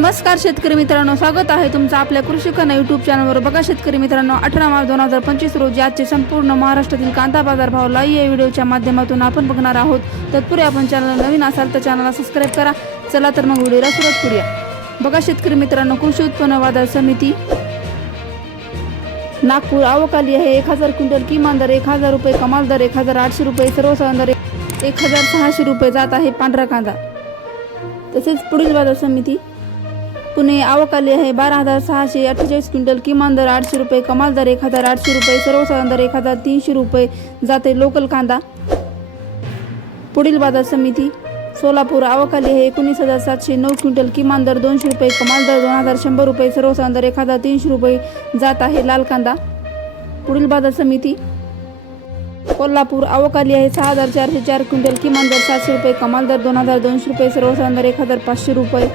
नमस्कार शेतकरी मित्रांनो स्वागत आहे तुमचं आपल्या कृषी कन्या युट्यूब चॅनलवर बघा शेतकरी मित्रांनो अठरा मार्च दोन हजार पंचवीस रोजी आजचे संपूर्ण महाराष्ट्रातील कांदा बाजार भाव लाईव्ह या व्हिडिओच्या माध्यमातून आपण बघणार आहोत. तत्पूर्वी आपण चॅनल नवीन असाल तर चॅनलला सबस्क्राईब करा. चला तर मग व्हिडिओला सुरुवात करूया. बघा शेतकरी मित्रांनो कृषी उत्पन्न बाजार समिती नागपूर आवकाली आहे. एक हजार क्विंटल किमान दर एक हजार रुपये कमाल दर एक हजार आठशे रुपये सर्वसाधारण दर एक हजार सहाशे रुपये जात आहे पांढरा कांदा. तसेच पुढील बाजार समिती एकूण आवक आहे. बारा हजार सहाशे अठ्ठेचाळीस क्विंटल किमान दर आठशे रुपये कमाल दर एक हजार आठशे रुपये सर्वसाधारण दर एक हजार तीनशे रुपये जाते लोकल कांदा. पुढील बाजार समिती सोलापूर आवकाली आहे. एकोणीस हजार सातशे नऊ क्विंटल किमान दर दोनशे रुपये कमाल दर दोन हजार शंभर रुपये सर्वसाधारण दर एक हजार तीनशे रुपये जात आहे लाल कांदा. पुढील बाजार समिती कोल्हापूर आवकाली आहे. सहा हजार चारशे चार क्विंटल किमान दर सातशे रुपये कमाल दर दोन हजार दोनशे रुपये सर्वसाधारण दर एक हजार पाचशे रुपये.